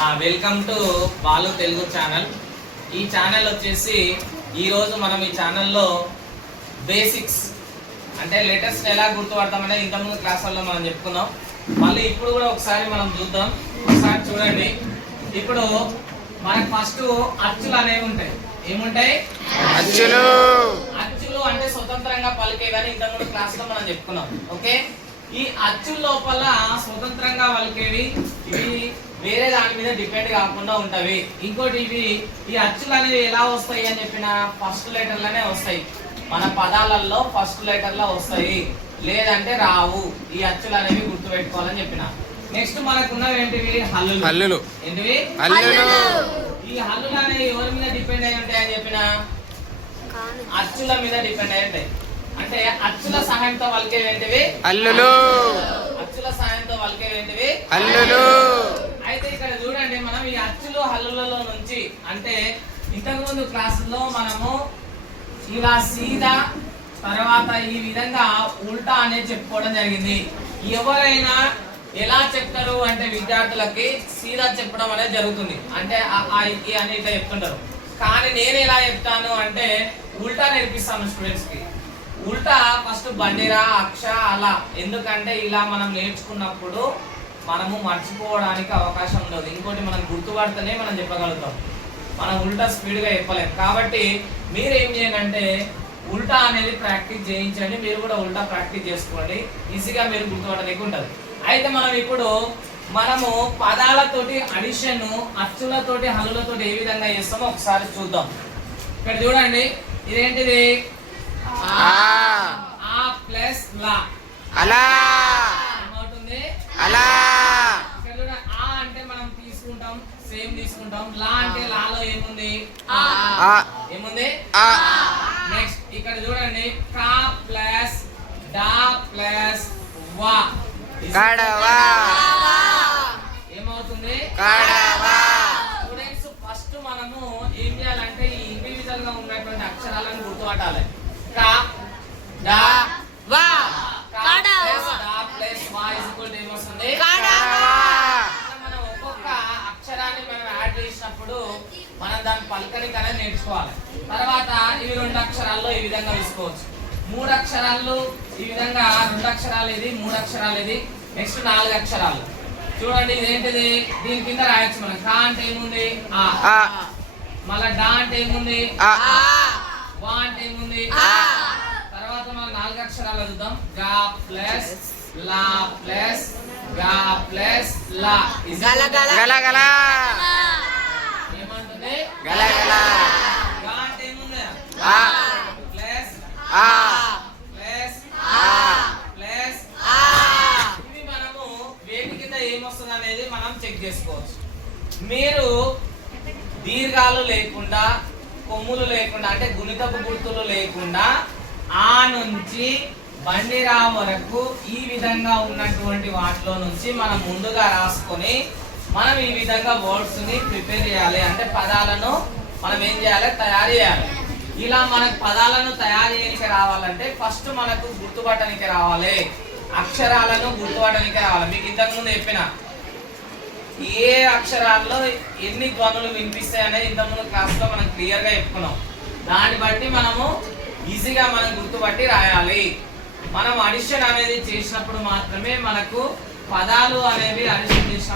Welcome to Balu Telugu channel. ఈ channel వచ్చేసి ఈరోజు మనం ఈ ఛానల్లో బేసిక్స్ అంటే లెటర్స్ ఎలా గుర్తుపడతామనే ఇంతకుముందు క్లాసుల్లో మనం చెప్పుకున్నాం. మళ్ళీ ఇప్పుడు కూడా ఒకసారి మనం చూద్దాం. ఒకసారి చూడండి. ఇప్పుడు మనకు ఫస్ట్ అచ్చులు అనేవి ఉంటాయి. ఏముంటాయి? అచ్చులు. అచ్చులు అంటే స్వతంత్రంగా పలికేవని ఇంతకుముందు క్లాసులో మనం చెప్పుకున్నాం. ఓకే, ఈ అచ్చుల లోపల స్వతంత్రంగా పలికేవి ఇవి వేరే దాని మీద డిపెండ్ కాకుండా ఉంటవి. ఇంకోటి ఇవి ఈ అచ్చులు అనేవి ఎలా వస్తాయి అని చెప్పిన ఫస్ట్ లెటర్లనే వస్తాయి. మన పదాలలో ఫస్ట్ లెటర్లో వస్తాయి, లేదంటే రావు. ఈ అచ్చులు అనేవి గుర్తు పెట్టుకోవాలని చెప్పిన. నెక్స్ట్ మనకున్నవి ఏంటివి? హల్లులు. ఏంటివి? ఈ హల్లులు అనేవి ఎవరి మీద డిపెండ్ అయి ఉంటాయి అని చెప్పిన అచ్చుల మీద డిపెండ్ అయి ఉంటాయి. అంటే అచ్చుల సహాయంతో పలికేవి ఏంటివి? హల్లులు. అచ్చుల సహాయంతో పలికేవి ఏంటివి? హల్లులు. అయితే ఇక్కడ చూడండి, మనం ఈ అచ్చులు హల్లులలో నుంచి అంటే ఇంతకు ముందు క్లాసుల్లో మనము ఇలా సీదా తర్వాత ఈ విధంగా ఉల్టా అనేది చెప్పుకోవడం జరిగింది. ఎవరైనా ఎలా చెప్తారు అంటే విద్యార్థులకి సీదా చెప్పడం అనేది జరుగుతుంది. అంటే అని ఇట్లా చెప్తుంటారు. కానీ నేను ఎలా చెప్తాను అంటే ఉల్టా నేర్పిస్తాను స్టూడెంట్స్ కి. ఉల్టా ఫస్ట్ బండిరా అక్ష అలా. ఎందుకంటే ఇలా మనం నేర్చుకున్నప్పుడు మనము మర్చిపోవడానికి అవకాశం ఉండదు. ఇంకోటి మనం గుర్తుపడితేనే మనం చెప్పగలుగుతాం. మనం ఉల్టా స్పీడ్గా చెప్పలేం. కాబట్టి మీరు ఏం చేయండి అంటే ఉల్టా అనేది ప్రాక్టీస్ చేయించండి. మీరు కూడా ఉల్టా ప్రాక్టీస్ చేసుకోండి. ఈజీగా మీరు గుర్తుపడడానికి ఉంటుంది. అయితే మనము పదాలతోటి అడిషన్ అచ్చులతోటి హల్లులతోటి ఏ విధంగా చేస్తామో ఒకసారి చూద్దాం. ఇక్కడ చూడండి, ఇదేంటిది? ఆ ప్లస్ లా. అలా ఏమవుతుంది? అలా. ఇక్కడ చూడండి, ఆ అంటే మనం తీసుకుంటాం, సేమ్ తీసుకుంటాం. లా అంటే లాలో ఏముంది? ఏముంది? నెక్స్ట్ ఇక్కడ చూడండి, కా ప్లస్ డా ప్లస్ వా ఏమవుతుంది? స్టూడెంట్స్ ఫస్ట్ మనము ఏం చేయాలంటే ఈ ఇండివిజువల్ గా ఉన్నటువంటి అక్షరాలను గుర్తుపట్టాలి. కా డా వా. ఏమొస్తుంది? మనం ఒక్కొక్క అక్షరాన్ని మనం యాడ్ చేసినప్పుడు మనం దాని పలకరిక అనేది నేర్చుకోవాలి. తర్వాత ఇవి 2 అక్షరాల్లో ఈ విధంగా తీసుకోవచ్చు. 3 అక్షరాలు ఈ విధంగా 2 అక్షరాలు ఇది, 3 అక్షరాలు ఇది. నెక్స్ట్ 4 అక్షరాలు చూడండి. ఇదేంటిది? దీని కింద రాయొచ్చు మనం. కా అంటే ఏముంది? ఆ. మళ్ళా డా అంటే ఏముంది? వా అంటే ఏముంది? తర్వాత మనం 4 అక్షరాలు చూద్దాం. గా ప్లస్ లా ప్లస్ గా ప్లస్ లా ఏమంటుంది? గా అంటే ఏముంది? Plus plus plus. ఇవి మనము వేటి కింద ఏమొస్తుంది అనేది మనం చెక్ చేసుకోవచ్చు. మీరు దీర్ఘాలు లేకుండా, కొమ్ములు లేకుండా అంటే గుణితపు గుర్తులు లేకుండా ఆ నుంచి బండిరా వరకు ఈ విధంగా ఉన్నటువంటి వాటిలో నుంచి మనం ముందుగా రాసుకొని మనం ఈ విధంగా వర్డ్స్ ని ప్రిపేర్ చేయాలి. అంటే పదాలను మనం ఏం చేయాలి? తయారు చేయాలి. ఇలా మనకు పదాలను తయారు చేయడానికి రావాలంటే ఫస్ట్ మనకు గుర్తుపట్టడానికి రావాలి. అక్షరాలను గుర్తుపట్టడానికి రావాలి. మీకు ఇంతకు ముందు చెప్పిన ఏ అక్షరాల్లో ఎన్ని ధ్వనులు వినిపిస్తాయి అనేది ఇంతకుముందు క్లాస్లో మనం క్లియర్గా చెప్పుకున్నాం. దాన్ని బట్టి మనము ఈజీగా మనం గుర్తుపట్టి రాయాలి. మనం అడిషన్ అనేది చేసినప్పుడు మాత్రమే మనకు పదాలు అనేవి అడిషన్ చేసిన